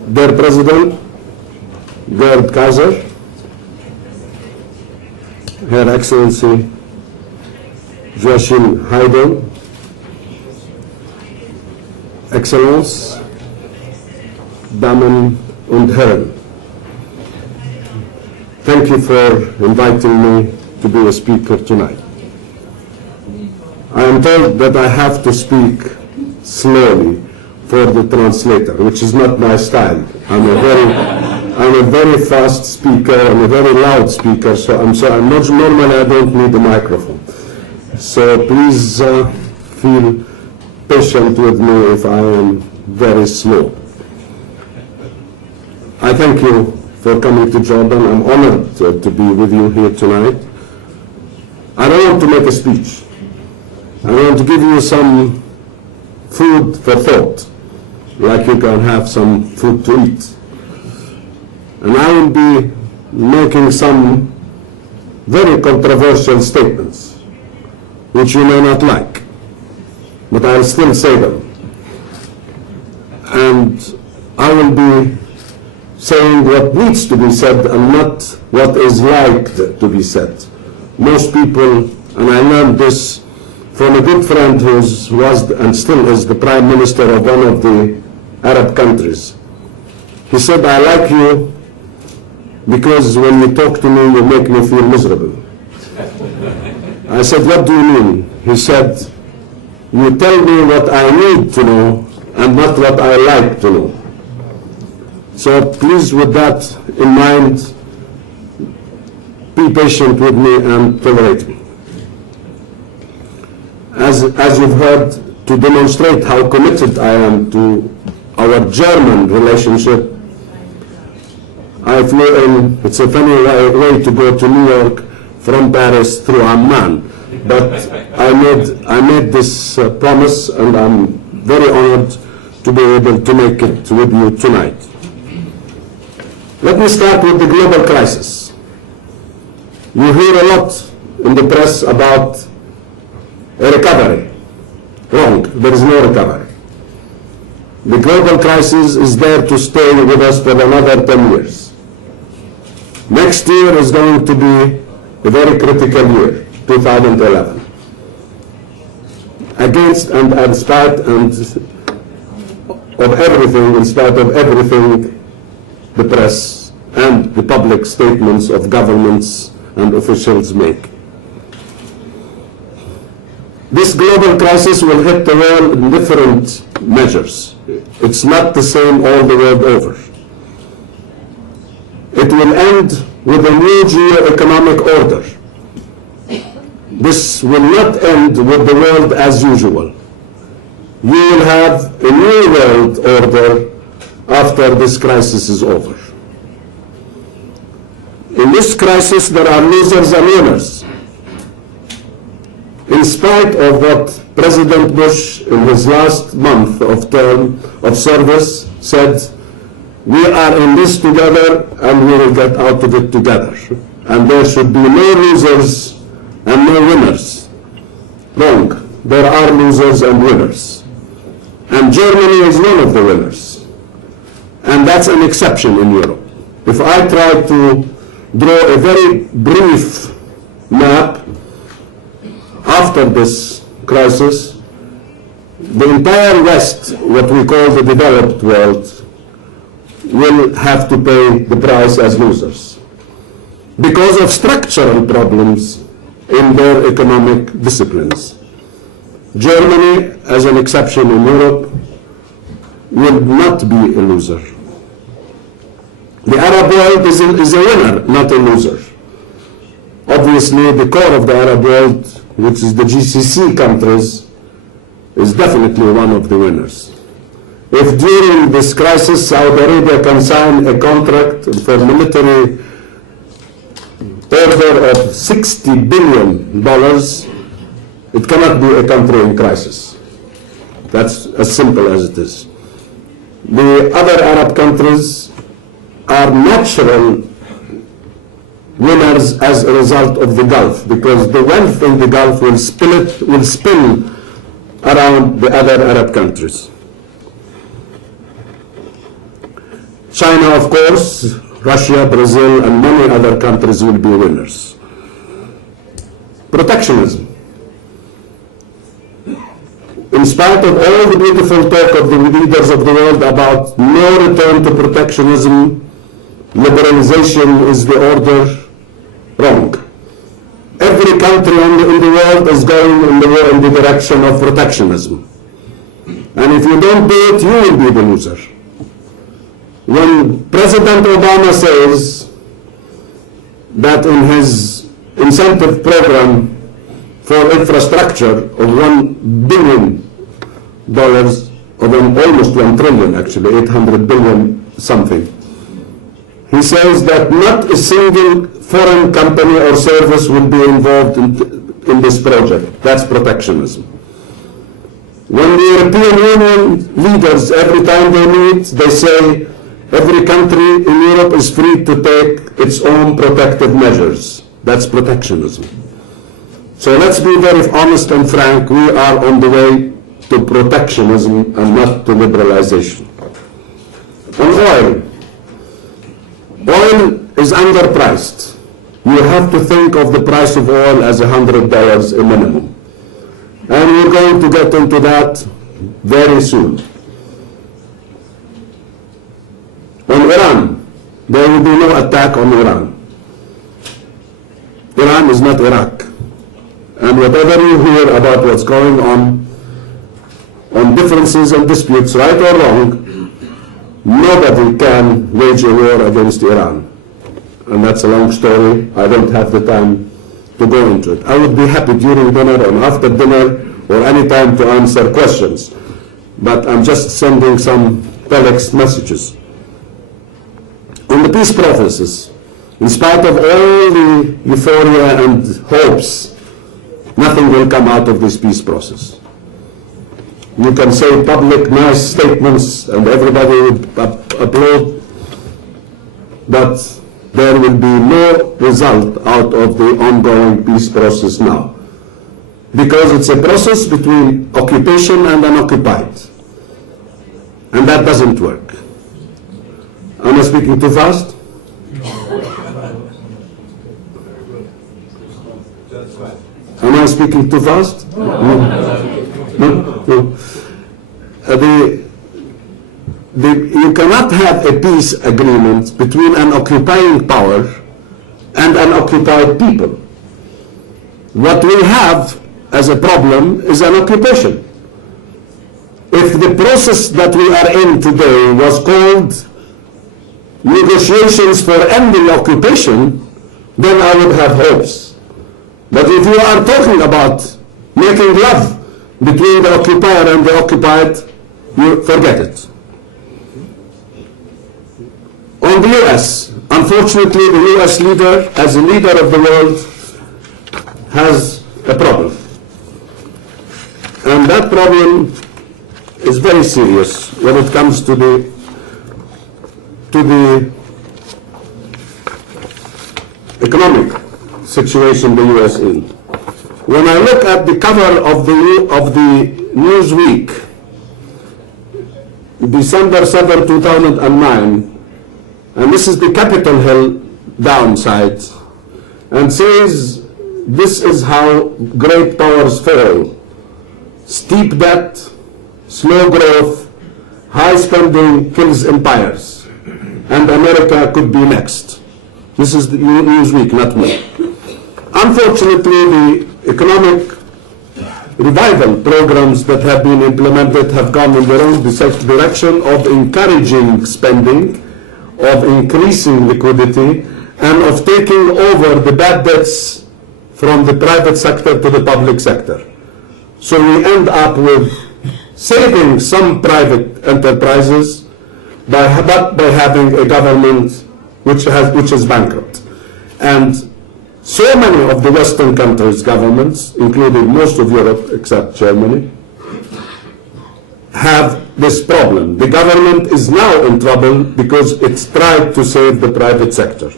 Their President, Gerd Kaiser, Her Excellency Joachim Haydn, Exzellenz, Damen und Herren. Thank you for inviting me to be a speaker tonight. I am told that I have to speak slowly for the translator, which is not my style. I'm a very fast speaker, I'm a very loud speaker, so I'm not normally I don't need a microphone. So please feel patient with me if I am very slow. I thank you for coming to Jordan. I'm honored to be with you here tonight. I don't want to make a speech. I want to give you some food for thought, like you can have some food to eat. And I will be making some very controversial statements, which you may not like, but I'll still say them. And I will be saying what needs to be said and not what is liked to be said. Most people, and I learned this from a good friend who was and still is the Prime Minister of one of the Arab countries. He said, I like you because when you talk to me, you make me feel miserable. I said, what do you mean? He said, you tell me what I need to know and not what I like to know. So please, with that in mind, be patient with me and tolerate me. As you've heard, to demonstrate how committed I am to our German relationship, I flew in. It's a funny way to go to New York from Paris through Amman, but I made this promise, and I'm very honored to be able to make it with you tonight. Let me start with the global crisis. You hear a lot in the press about a recovery. Wrong, there is no recovery. The global crisis is there to stay with us for another 10 years. Next year is going to be a very critical year, 2011. Against and in spite of everything, the press and the public statements of governments and officials make. This global crisis will hit the world in different measures. It's not the same all the world over. It will end with a new geo-economic order. This will not end with the world as usual. You will have a new world order after this crisis is over. In this crisis, there are losers and winners. In spite of what President Bush in his last month of term of service said, we are in this together and we will get out of it together. And there should be no losers and no winners. Wrong. There are losers and winners. And Germany is one of the winners. And that's an exception in Europe. If I try to draw a very brief map after this crisis, the entire West, what we call the developed world, will have to pay the price as losers because of structural problems in their economic disciplines. Germany, as an exception in Europe, will not be a loser. The Arab world is a winner, not a loser. Obviously, the core of the Arab world, which is the GCC countries, is definitely one of the winners. If during this crisis Saudi Arabia can sign a contract for military order of $60 billion, it cannot be a country in crisis. That's as simple as it is. The other Arab countries are natural winners as a result of the Gulf, because the wealth in the Gulf will spill around the other Arab countries. China, of course, Russia, Brazil, and many other countries will be winners. Protectionism. In spite of all the beautiful talk of the leaders of the world about no return to protectionism, liberalization is the order, wrong. Every country in the world is going in the direction of protectionism. And if you don't do it, you will be the loser. When President Obama says that in his incentive program for infrastructure of $1 billion, of almost $1 trillion actually, 800 billion something, he says that not a single foreign company or service will be involved in this project. That's protectionism. When the European Union leaders, every time they meet, they say every country in Europe is free to take its own protective measures. That's protectionism. So let's be very honest and frank. We are on the way to protectionism and not to liberalization. On oil. Oil is underpriced. You have to think of the price of oil as $100 a minimum. And we're going to get into that very soon. On Iran, there will be no attack on Iran. Iran is not Iraq. And whatever you hear about what's going on differences and disputes, right or wrong, nobody can wage a war against Iran. And that's a long story. I don't have the time to go into it. I would be happy during dinner and after dinner or any time to answer questions. But I'm just sending some telex messages. On the peace processes, in spite of all the euphoria and hopes, nothing will come out of this peace process. You can say public nice statements and everybody will applaud, but there will be no result out of the ongoing peace process now. Because it's a process between occupation and unoccupied. And that doesn't work. Am I speaking too fast? Am I speaking too fast? No. You cannot have a peace agreement between an occupying power and an occupied people. What we have as a problem is an occupation. If the process that we are in today was called negotiations for ending occupation, then I would have hopes. But if you are talking about making love between the occupier and the occupied, you forget it. On the US, unfortunately, the US leader, as a leader of the world, has a problem. And that problem is very serious when it comes to the economic situation the US in. When I look at the cover of the Newsweek, December 7, 2009, and this is the Capitol Hill downside, and says this is how great powers fall. Steep debt, slow growth, high spending kills empires, and America could be next. This is the Newsweek, not me. Unfortunately, the economic revival programs that have been implemented have gone in the wrong direction of encouraging spending, of increasing liquidity, and of taking over the bad debts from the private sector to the public sector. So we end up with saving some private enterprises by having a government which is bankrupt. And so many of the Western countries' governments, including most of Europe except Germany, have this problem. The government is now in trouble because it's tried to save the private sector.